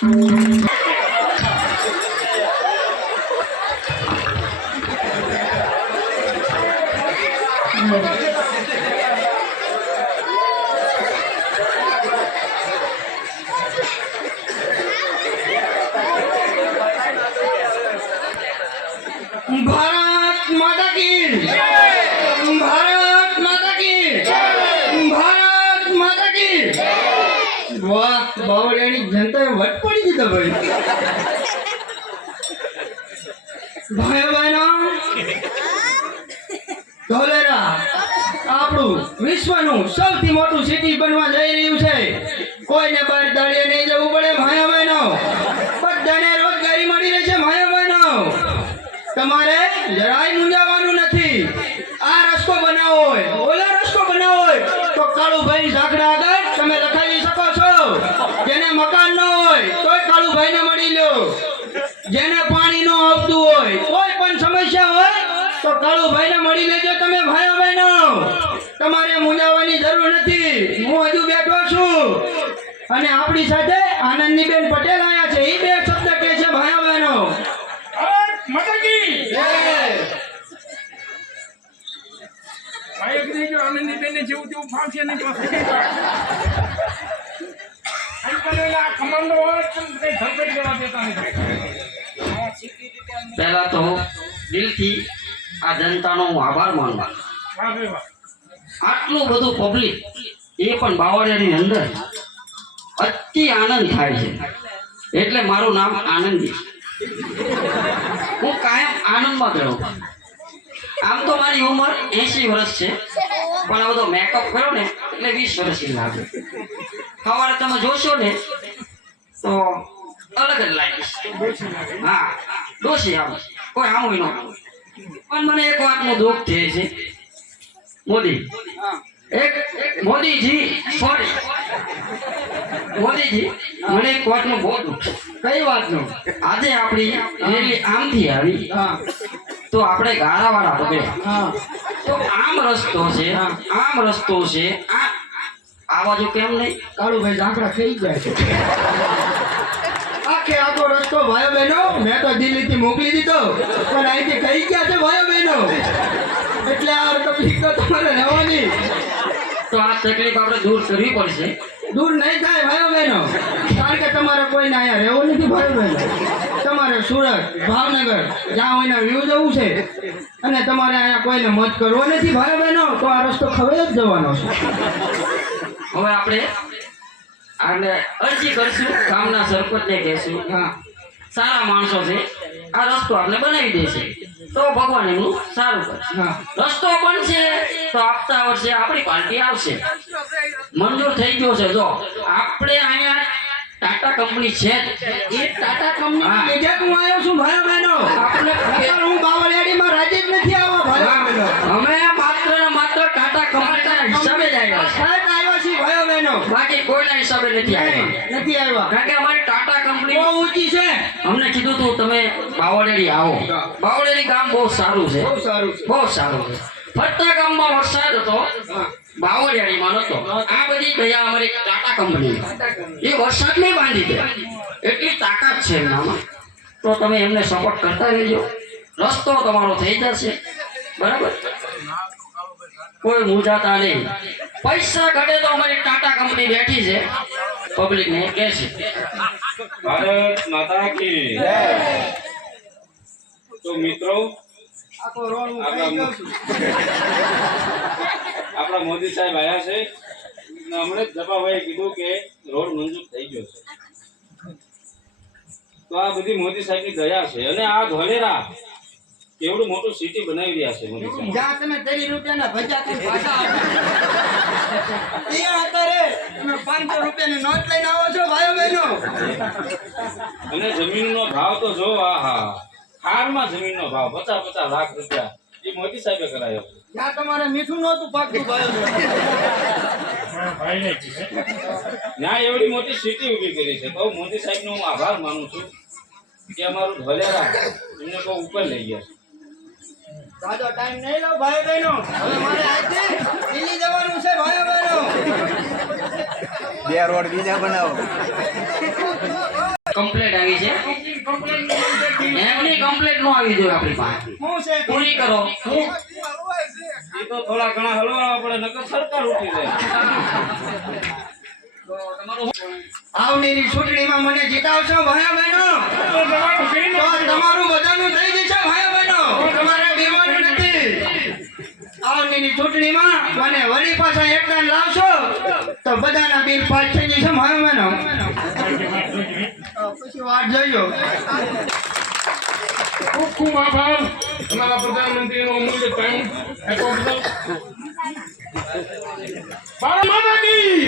भारत माता की भारत माता की भारत माता की वाह बावड़ियानी जनता वट पड़ी थी तो भाई भाई बहनो ધોલેરા આપણું વિશ્વનું સૌથી મોટું સિટી બનવા જઈ રહ્યું છે કોઈને બહાર દાડીએ નહીં જવું પડે ભાઈઓ બહેનો બધાને રોજગારી મળી રહે છે ભાઈઓ બહેનો તમારે જરાય મૂંઝાવાનું નથી આ રસ્તો બનાવો હોય ઓલો રસ્તો બનાવો હોય તો કાળુભાઈ ઝાકડા આગળ તમે લખાવી શકો છો જેને મકાન ન હોય તોય કાળુભાઈને મળી લો જેને પાણી ન આવતું હોય કોઈ પણ સમસ્યા હોય તો કાળુભાઈને મળી લેજો તમે ભાઈઓ બહેનો તમારે મૂંઝાવાની જરૂર નથી હું હજુ બેઠો છું અને આપણી સાથે આનંદીબેન પટેલ આયા છે એ બે શબ્દ કહે છે ભાઈઓ બહેનો આનંદીબેન ને જેવું તેવું ફાવશે નહીં કમાન્ડો હોય કઈ ધરપકડ કરવા દેતા નથી પહેલા તો દિલથી આ જનતાનો હું આભાર માનું આટલું બધું પબ્લિક એ પણ બાવળિયાની અંદર અતિ આનંદ થાય છે એટલે મારું નામ આનંદી હું કાયમ આનંદમાં જ રહું આમ તો મારી ઉંમર 80 વર્ષ છે પણ આ બધો મેકઅપ કર્યો ને એટલે 20 વર્ષની લાગે સવારે તમે જોશો ને તો અલગ જ લાગીશ હા ડોસી આમ કોઈ આમ હોય ન પણ મને એક વાતનું દુઃખ થાય છે મોદીજી સોરી મોદીજી મને એક વાતનું બહુ દુઃખ કઈ વાતનું આજે આપણી રેલી આમથી આવી તો આપણે ગારાવાળા પકડ્યા તો આમ રસ્તો છે આ બાજુ કેમ નહીં કાળુભાઈ ઝાંકડા થઈ જાય છે આખે આખો રસ્તો ભાઈઓ બહેનો મેં તો દિલ્હીથી મોકલી દીધો પણ અહીંથી કહી ગયા છે ભાઈઓ બહેનો એટલે આ તકલીફ તો તમારે રહેવાની તો આ તકલીફ આપણે દૂર કરવી પડશે દૂર નહીં થાય ભાઈઓ બહેનો કારણ કે તમારે કોઈને અહીંયા રહેવું નથી ભાઈઓ બહેનો તમારે સુરત ભાવનગર જ્યાં હોય વ્યૂ જવું છે અને તમારે અહીંયા કોઈને મત કરવો નથી ભાઈઓ બહેનો તો આ રસ્તો ખવાઈ જ જવાનો છે હવે આપણે અને અરજી કરશું ગામના સરપંચને કહેશું હા સારા માણસો છે આ રસ્તો આપણે બનાવી દેશે તો ભગવાન એનું સારું કરશે રસ્તો બનશે તો આવતા વર્ષે આપણી પાર્ટી આવશે મંજૂર થઈ ગયો છે જો આપણે અહીંયા ટાટા કંપની છે એ ટાટા કંપની લીધે હું આવ્યો છું ભાઈઓ બહેનો આપણે હું બાવળિયાડીમાં રાજી જ નથી આવવા ભાઈઓ બહેનો અમે માત્ર ને માત્ર ટાટા કંપનીના હિસાબે જ આવ્યા છે ભાઈઓ બહેનો બાકી કોઈના હિસાબે નથી આવ્યા કારણ કે અમારી ટાટા કંપની બહુ ઊંચી છે અમને કીધું તું તમે બાવળિયાડી આવો બાવળિયાડી ગામ બહુ સારું છે બહુ સારું છે ફરતા ગામમાં વરસાદ હતો બાવળિયાડીમાં નતો આ બધી દયા અમારી ટાટા કંપની એ વરસાદ નહીં બાંધી દે એટલી તાકાત છે એમનામાં તો તમે એમને સપોર્ટ કરતા રહેજો રસ્તો તમારો થઈ જશે બરાબર કોઈ મૂંઝાતા નહીં પૈસા ઘટે તો અમારી ટાટા કંપની બેઠી છે પબ્લિક ને કહે છે ભારત માતા કી જય તો મિત્રો આપણા મોદી સાહેબ આવ્યા છે હમણાં જ જપાભાઈએ કીધું કે રોડ મંજૂર થઈ ગયો છે તો આ બધી મોદી સાહેબની દયા છે અને આ ધોલેરા કેવડું મોટું સિટી બનાવી રહ્યા છે મોદી સાહેબ જ્યાં તમે 30 રૂપિયાના ભજીયાથી પાછા અત્યારે તમે 500 રૂપિયાની નોટ લઈને આવો છો ભાઈઓ બહેનો અને જમીનનો ભાવ તો જો આહા ખારમાં જમીનનો ભાવ 50 લાખ રૂપિયા એ મોદી સાહેબે કરાયો છે જ્યાં તમારે મીઠું નહોતું પાકતું ભાઈઓ ત્યાં એવડી મોટી સિટી ઊભી કરી છે તો મોદી સાહેબનો હું આભાર માનું છું કે અમારું ધોલેરા એમને બહુ ઉપર લઈ ગયા છે જાજો ટાઈમ નહીં લો ભાઈ બહેનો હવે મારે આજથી દિલ્હી જવાનું છે ભાઈ બહેનો બે રોડ બીજા બનાવો કમ્પ્લેટ આવી છે એમની કમ્પ્લેટ નો આવી જોઈએ આપણી પાસે હું છે પૂરી કરો એ તો થોડા ઘણા હલવાના પડે નકર સરકાર ઉઠી જાય આવનારી ચૂંટણીમાં મને જીતાવશો ભાઈઓ બહેનો તો તમારું બધાનું થઈ જશે ભાઈઓ બહેનો તમારે બીવાનું નથી આવનારી ચૂંટણીમાં મને વળી પાછા એકદાન લાવશો તો બધાના બિલ પાસ થઈ જશે ભાઈઓ બહેનો પછી વાત જોઈજો ખૂબ ખૂબ આભાર અમારા પ્રધાનમંત્રીનો અમૂલ્ય ટાઈમ આપવા બદલ. ભારત માતા કી